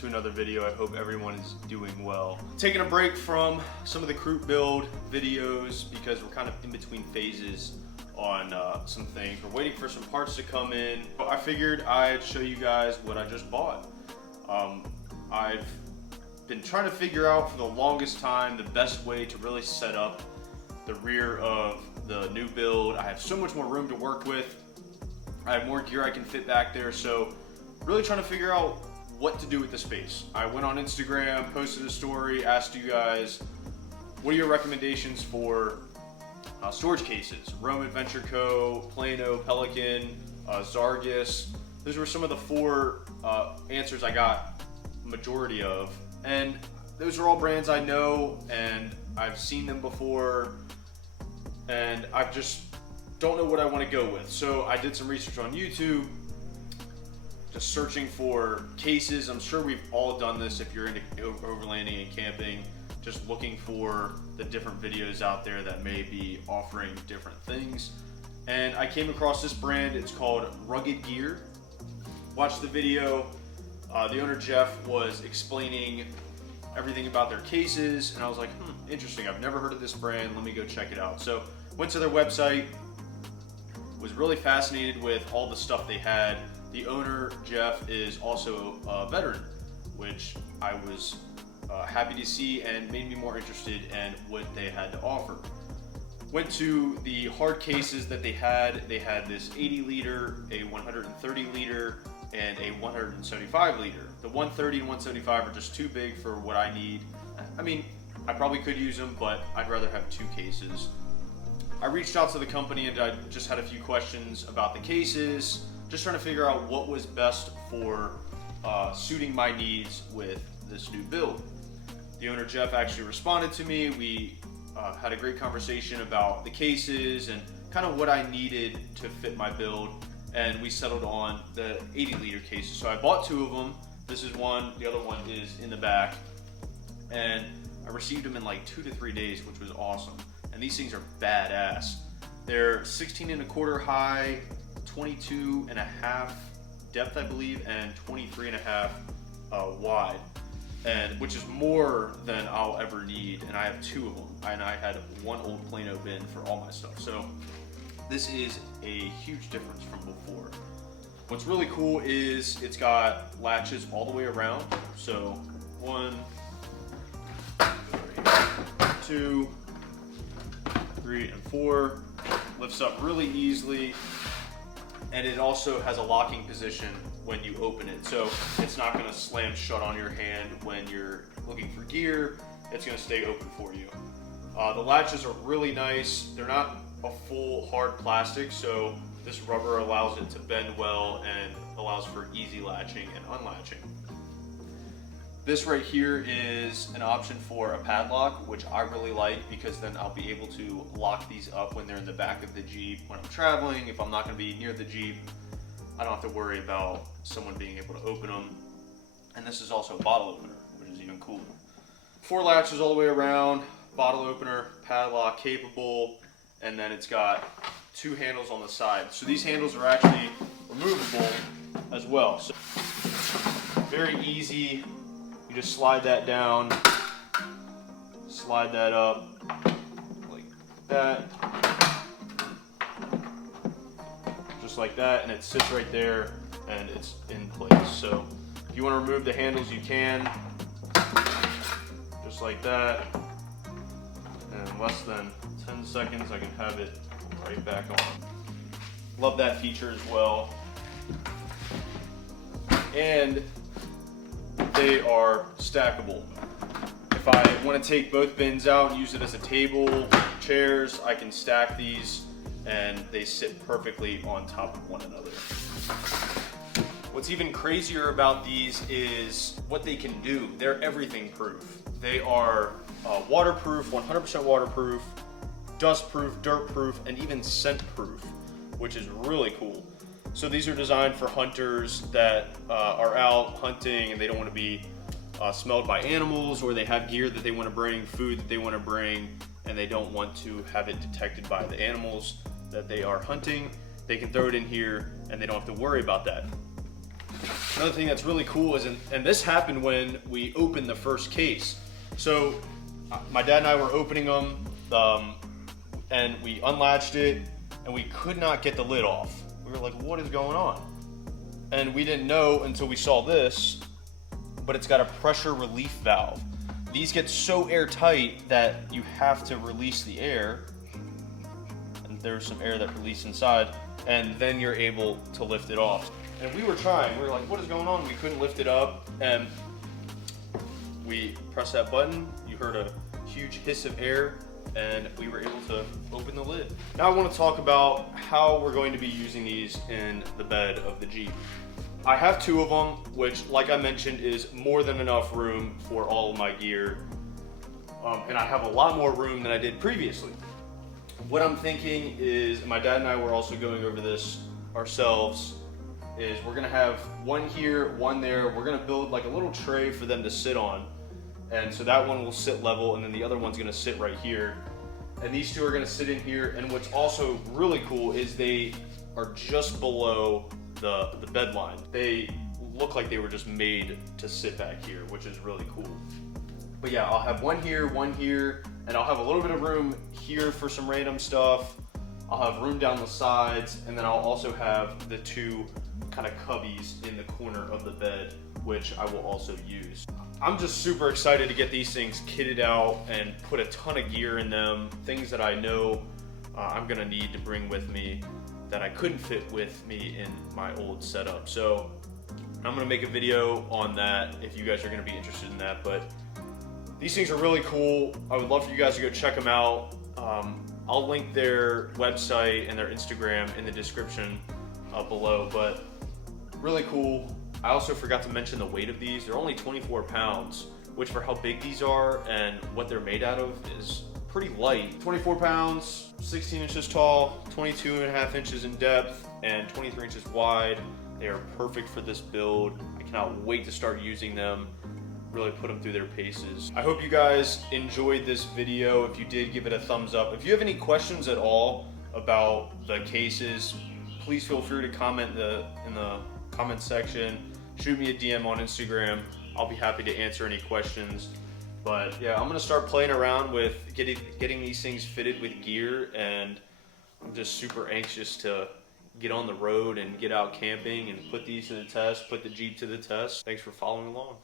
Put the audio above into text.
to another video. I hope everyone is doing well. Taking a break from some of the crew build videos because we're kind of in between phases on some things. We're waiting for some parts to come in. I figured I'd show you guys what I just bought. I've been trying to figure out for the longest time the best way to really set up the rear of the new build. I have so much more room to work with. I have more gear I can fit back there, so really trying to figure out what to do with the space. I went on Instagram, posted a story, asked you guys, what are your recommendations for storage cases? Rome Adventure Co., Plano, Pelican, Zargus. Those were some of the 4 answers I got majority of. And those are all brands I know and I've seen them before, and I just don't know what I want to go with. So I did some research on YouTube, just searching for cases. I'm sure we've all done this if you're into overlanding and camping, just looking for the different videos out there that may be offering different things. And I came across this brand. It's called Rugid Gear. Watched the video. The owner Jeff was explaining everything about their cases, and I was like, interesting. I've never heard of this brand. Let me go check it out. So went to their website. Was really fascinated with all the stuff they had. The owner, Jeff, is also a veteran, which I was happy to see and made me more interested in what they had to offer. Went to the hard cases that they had. They had this 80 liter, a 130 liter, and a 175 liter. The 130 and 175 are just too big for what I need. I mean, I probably could use them, but I'd rather have 2 cases. I reached out to the company and I just had a few questions about the cases, just trying to figure out what was best for suiting my needs with this new build. The owner Jeff actually responded to me. We had a great conversation about the cases and kind of what I needed to fit my build, and we settled on the 80 liter cases. So I bought 2 of them. This is one, the other one is in the back, and I received them in like 2 to 3 days, which was awesome. And these things are badass. They're 16¼ high, 22.5 depth, I believe, and 23.5 wide, and which is more than I'll ever need. And I have 2 of them, and I had one old Plano bin for all my stuff. So this is a huge difference from before. What's really cool is it's got latches all the way around. So 1, 2, 3, and 4, lifts up really easily, and it also has a locking position when you open it, so it's not going to slam shut on your hand when you're looking for gear. It's going to stay open for you. The latches are really nice. They're not a full hard plastic, so this rubber allows it to bend well and allows for easy latching and unlatching. This right here is an option for a padlock, which I really like because then I'll be able to lock these up when they're in the back of the Jeep when I'm traveling. If I'm not going to be near the Jeep, I don't have to worry about someone being able to open them. And this is also a bottle opener, which is even cooler. 4 latches all the way around, bottle opener, padlock capable, and then it's got 2 handles on the side. So these handles are actually removable as well. So very easy. You just slide that down, slide that up like that, just like that, and it sits right there and it's in place. So if you want to remove the handles, you can, just like that. And in less than 10 seconds, I can have it right back on. Love that feature as well. And they are stackable. If I want to take both bins out and use it as a table, chairs, I can stack these and they sit perfectly on top of one another. What's even crazier about these is what they can do. They're everything proof. They are waterproof, 100% waterproof, dust proof, dirt proof, and even scent proof, which is really cool. So these are designed for hunters that are out hunting and they don't want to be smelled by animals, or they have gear that they want to bring, food that they want to bring, and they don't want to have it detected by the animals that they are hunting. They can throw it in here and they don't have to worry about that. Another thing that's really cool is, and this happened when we opened the first case. So my dad and I were opening them, and we unlatched it, and we could not get the lid off. We were like, what is going on? And we didn't know until we saw this, but it's got a pressure relief valve. These get so airtight that you have to release the air, and there's some air that releases inside, and then you're able to lift it off. And we were trying, we were like, what is going on? We couldn't lift it up, and we pressed that button, you heard a huge hiss of air, and we were able to open the lid. Now I want to talk about how we're going to be using these in the bed of the Jeep. I have 2 of them, which, like I mentioned, is more than enough room for all of my gear. And I have a lot more room than I did previously. What I'm thinking is, my dad and I were also going over this ourselves, is we're gonna have one here, one there. We're gonna build like a little tray for them to sit on. And so that one will sit level, and then the other one's gonna sit right here. And these 2 are gonna sit in here. And what's also really cool is they are just below the bed line. They look like they were just made to sit back here, which is really cool. But yeah, I'll have one here, and I'll have a little bit of room here for some random stuff. I'll have room down the sides, and then I'll also have the 2 kind of cubbies in the corner of the bed, which I will also use. I'm just super excited to get these things kitted out and put a ton of gear in them, things that I know I'm gonna need to bring with me that I couldn't fit with me in my old setup. So I'm gonna make a video on that if you guys are gonna be interested in that. But these things are really cool. I would love for you guys to go check them out. I'll link their website and their Instagram in the description below, but really cool. I also forgot to mention the weight of these. They're only 24 pounds, which for how big these are and what they're made out of is pretty light. 24 pounds, 16 inches tall, 22.5 inches in depth, and 23 inches wide. They are perfect for this build. I cannot wait to start using them, really put them through their paces. I hope you guys enjoyed this video. If you did, give it a thumbs up. If you have any questions at all about the cases, please feel free to comment in the comment section. Shoot me a DM on Instagram. I'll be happy to answer any questions. But yeah, I'm gonna start playing around with getting these things fitted with gear, and I'm just super anxious to get on the road and get out camping and put these to the test, put the Jeep to the test. Thanks for following along.